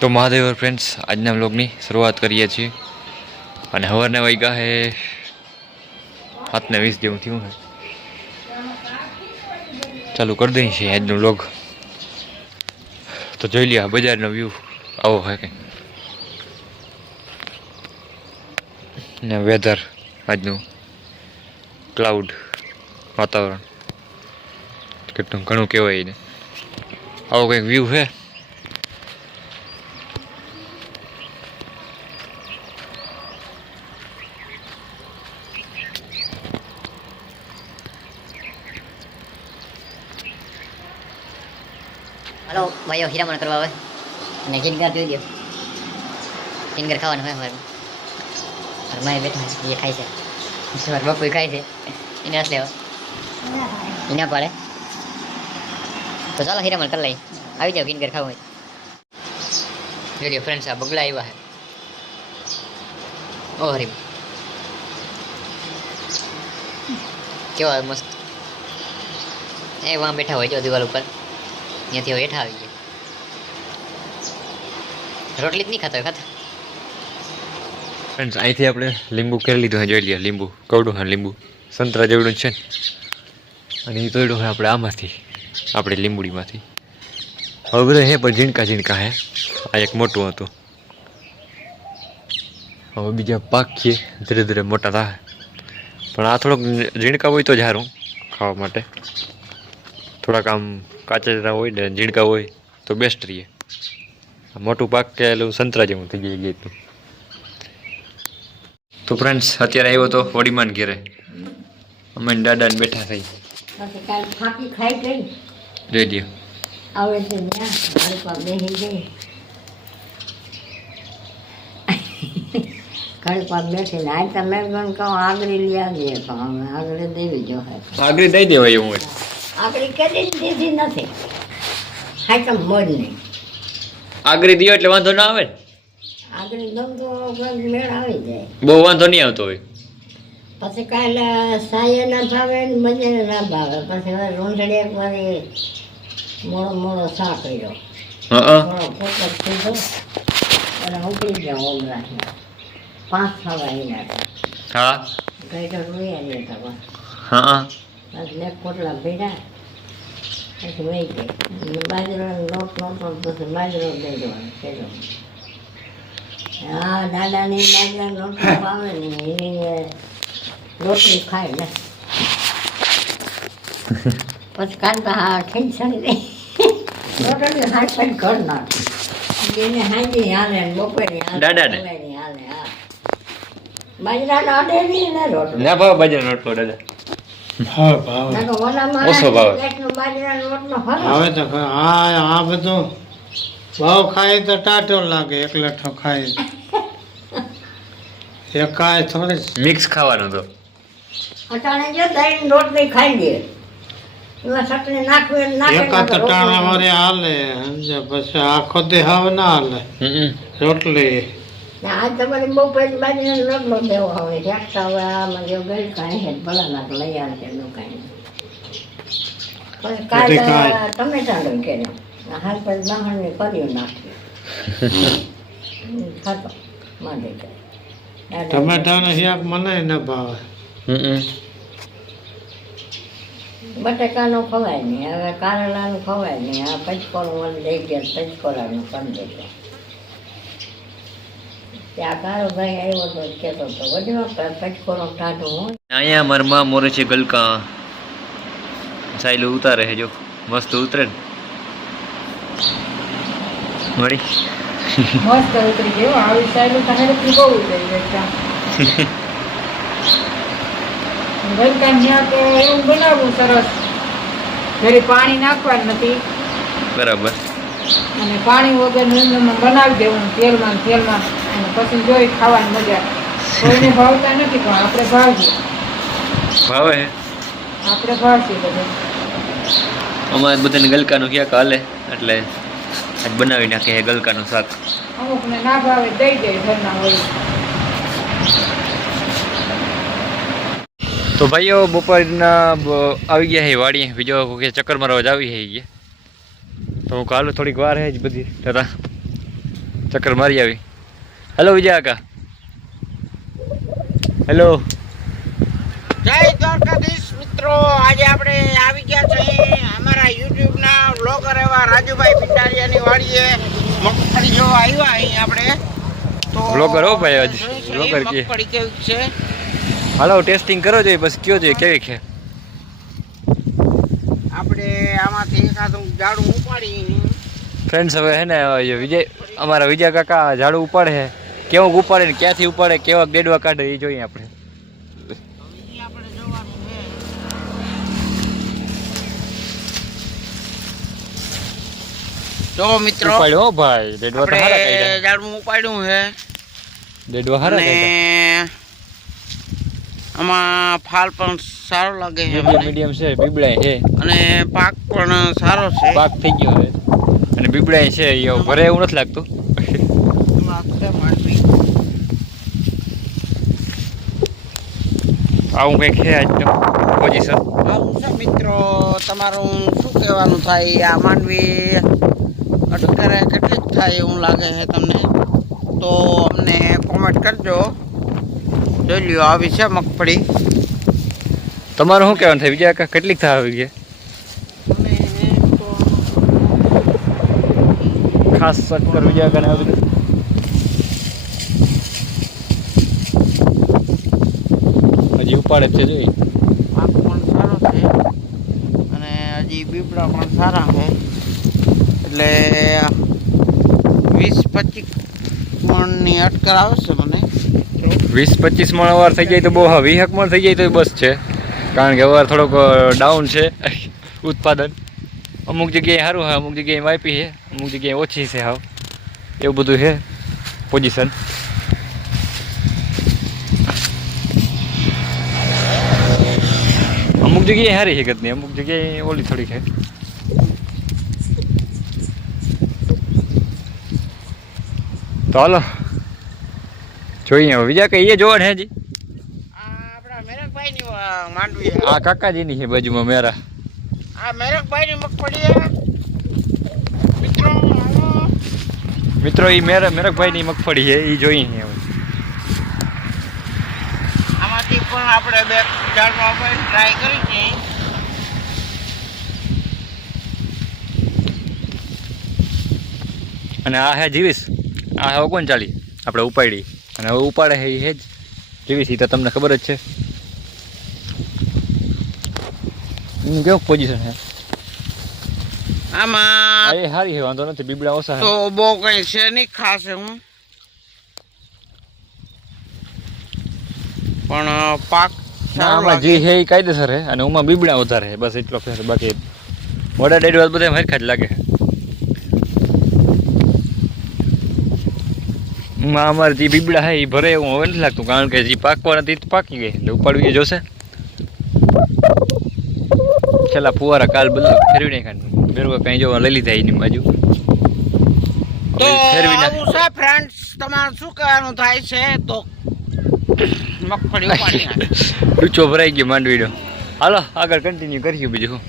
તો મહાદેવ ફ્રેન્ડ્સ આજના બ્લોગની શરૂઆત કરીએ છીએ. અને હવારને વાગ્યા હે સાતને વીસ જેવું થયું હે. ચાલુ કરી દઈએ છીએ આજનો બ્લોગ તો જોઈ લઈએ બજારનો વ્યૂ આવો હે કંઈ. ને વેધર આજનું ક્લાઉડ વાતાવરણ. કેટલું ઘણું કહેવાય ને આવો કંઈક વ્યૂ છે હાલો ભાઈઓ હીરામણ કરવા આવે. અને કિનગર જોઈ દો કિનગર ખાવાનું હોય અમારે. ઘરમાં બેઠા હોય, એ ખાય છે. મારે બાપુ ખાય છે એને હાથ લેવા. એ ના પાડે. તો ચાલો હીરામણ કરી લઈ આવી જાઓ કિનગર ખાવું હોય લો ફ્રેન્ડ્સ આ બગલા આવ્યા છે. ઓ હરી કેવા મસ્ત. એ વાં બેઠા હોય જો દિવાલ ઉપર. ત્યાંથી હવે હેઠા આવી ગયા રોટલી જ નહીં ખાતો ખાતા. ફ્રેન્ડ્સ અહીંથી આપણે લીંબુ કરી લીધું જોઈ લઈએ લીંબુ, કવડું હા લીંબુ. સંતરા જેવડું છે અને એ તોડ્યું હોય આપણે આમાંથી, આપણે લીંબુડીમાંથી. હવે બધા હે પણ ઝીણકા ઝીણકા હે. આ એક મોટું હતું. હવે બીજા પાકીએ ધીરે ધીરે મોટા થાય પણ આ થોડોક ઝીણકા હોય તો જ સારું ખાવા માટે. થોડાક આમ કાચા હોય ને ઝીણકા હોય તો બેસ્ટ રહીએ. મોટું પાક કે એલું સંતરા જેવું થઈ ગયું ગીતનું તો ફ્રેન્ડ્સ અત્યારે આવ્યો તો વડીમાન ઘેરે. અમે દાદા ને બેઠા થઈ. જોઈ આગળ દઈ દેવાય એવું હોય. આગળી કરી દીધી નથી. હા તો મોજ નહીં આગળ દિયો એટલે વાંધો ના આવે આગળી દમ તો મેળ આવી જાય. બહુ વાંધો નહીં આવતો હોય. પછી કાલે સાયે ના ભાવે ને મજાને ના ભાવે. પછી હવે રોંઢડી એક વારી મોડો મોડો સા કર્યો. હા ફોકસ થયો અને ઉકળી ગયા ઓમરાથી પાંચ થવા એના હા. ગઈ તો રોયા નહીં હા એક પોટલા ભેડા પછી વહી અને બાજરાનો લોટ નહોતો પછી બાજરો દઈ દેવાનો પેલો હા દાદાની બાજરાનો લોટ ભાવે ને એની રોટલી ખાય ને પછી કાલ તો હા ખીચડી નહીં રોટલી હાથ પણ ઘર નાખ એને હાંજી હાલે ને બપોરે હાલે હાલે હા બાજરાનો અડે નહીં ને રોટલી ના ભાવ બાજરા રોટલો દાદા ના તો ઓછો ભાવે. હવે તો હા આ આ બધું ભાવ ખાય તો ટાટો લાગે એકલઠો ખાય. એકાય થોડી મિક્સ ખાવાનું તો. અટાણે જો દહીં ખાઈ લે. હાલે પછી આખો દે હાવ ના હાલે. હમ. રોટલી. ને આજ તમારી બહુ પછી બાજરાનો રોટલો દેવો હવે રાખતા હવે આમાં જો ગઈ કાંઈ છે ભલા ના લઈ આવે છે દુકાને. પછી કાલ કાંઈ. ટમેટાનો કર્યો હાલ પછી કર્યું નાખ્યું. ખાતો માંડે ટમેટાનો શાક મને ન ભાવે. હમ બટાકાનું ખવાય નહીં હવે કારેલાનું ખવાય નહીં આ પચકોરું મને દઈ ગયા પચકોરાનું કરી દેજો ત્યાં કારો ભાઈ આવ્યો તો કહેતો હતો વધીમાં પચકોરો ટાઢું હોય અહીંયા મારા માં મોરે છે ગલકા સાયલું ઉતારે છે જો મસ્ત ઉતરે ને મળી મસ્ત ઉતરી ગયો આવી સાઈડ તો હેડથી બહુ ઉતરી બેઠા ગલકા ત્યાં તો એવું બનાવવું સરસ ઘરે પાણી નાખવાનું નથી બરાબર અને પાણી વગર નંદમાં બનાવી દેવું તેલમાં ને તેલમાં અને પછી જોઈ ખાવાની મજા. કોઈને ભાવતા નથી પણ આપણે ભાવીએ ભાવે? આપણે ભાવશે બધું. અમારે બધાને ગલકાનું ક્યાંક હાલે એટલે આજ બનાવી નાખે છે ગલકાનું શાક. અમુકને ના ભાવે દઈ દે ઘરના હોય. તો ભાઈઓ બપોરના આવી ગયા છે વાડીએ. બીજો કે ચક્કર મારવા જ આવી છે. તો હું કાલે થોડીક વાર હે જ બધી. તથા ચક્કર મારી આવી. હેલો વિજય કાકા હેલો જય દ્વારકાધીશ મિત્રો. આજે આપણે આવી ગયા છીએ અમારા યુટ્યુબના બ્લોગર એવા રાજુભાઈ પિંડારિયાની વાડીએ. મગફળી જો આવ્યા અહીં આપણે. તો બ્લોગર હો ભાઈ આજ. બ્લોગર કે. મગફળી કેવી છે? હાલો ટેસ્ટિંગ કરો જોઈએ બસ કયો જોઈએ કેવી છે? આપણે આમાંથી એકાદું ઝાડું ઉપાડી ફ્રેન્ડ્સ હવે હે ને વિજય અમારા વિજય કાકા ઝાડુ ઉપાડે છે. કેવું ઉપાડે ને ક્યાંથી ઉપાડે કેવા ગેડવા કાઢે એ જોઈએ આપણે. જો મિત્રો ઉપાડ્યો ભાઈ ડેડવા તો હારા કાઢ્યા. ઝાડું ઉપાડ્યું છે. ડેડવા હારા કાઢ્યા. આમાં ફાલ પણ સારો લાગે છે. મીડિયમ છે બીબડા છે. અને પાક પણ સારો છે. પાક થઈ ગયો છે. અને બીબડા છે એ ભરે એવું નથી લાગતું. આવું કંઈક છે આજનું પોઝિશન આવું છે મિત્રો તમારું શું કહેવાનું થાય? આ માનવી અત્યારે કેટલીક થાય એવું લાગે છે તમને? તો અમને કોમેન્ટ કરજો. જોઈ લ્યો આવી છે મગફળી. તમારું શું કહેવાનું થાય? બીજા કેટલીક થાય આવી ગયા? ખાસ સટકર વિજય કાકાને આવી હજી ઉપાડે છે જોઈએ પાક પણ સારો છે અને હજી બીબડા પણ સારા છે. એટલે વીસ પચીસ મણની અટકર આવશે મને. વીસ પચીસ મણ અવાર થઈ જાય તો બહુ હા વીસ મણ થઈ જાય તો બસ છે. કારણ કે અવાર થોડોક ડાઉન છે. ઉત્પાદન. અમુક જગ્યાએ સારું હોય અમુક જગ્યાએ વાપી છે. અમુક જગ્યાએ ઓછી છે હાવ. એવું બધું છે. પોઝિશન અમુક જગ્યાએ સારી છે ગતની અમુક જગ્યાએ ઓલી થોડીક છે તો હાલો જોઈએ હવે. બીજા કઈ એ જોવા છે હજી? આ કાકાજીની છે બાજુમાં મેરા. આ મેરકભાઈની મગફળી છે. મિત્રો એ મેરા મેરકભાઈની મગફળી છે એ જોઈએ હવે આમાંથી પણ આપણે બે ચાર આપણે ટ્રાય કરી છે. અને આ હે જીવીશ આ હે કોણ ચાલી આપણે ઉપાડી. અને હવે ઉપાડે હે એ જ. જીવીશ એ તો તમને ખબર જ છે. એનું કેવું પોઝિશન છે આમાં એ સારી છે વાંધો નથી બીબડા ઓછા તો બહુ કઈ છે નહીં ખાસ હું પણ પાક આમાં જે છે એ કાયદેસર છે અને ઉમાં બીબડા વધારે બસ એટલો ફેર બાકી મોડા ડેડવા બધા હરખા જ લાગે માં અમારે જે બીબડા છે એ ભરે એવું હવે નથી લાગતું. કારણ કે જે પાકવા નથી પાકી ગઈ એટલે ઉપાડવી જોશે. છેલ્લા ફુવારા કાલ બધું ફેરવી નાખ્યા. ફેરવા કઈ જોવા લઈ લીધા એની બાજુ. તો ફેરવી નાખ્યું. છે ફ્રેન્ડ્સ તમારે શું કહેવાનું થાય છે? તો મગફળી ઉપાડી ગયો માંડવીનો. હાલો આગળ કન્ટિન્યુ કરીશું બીજું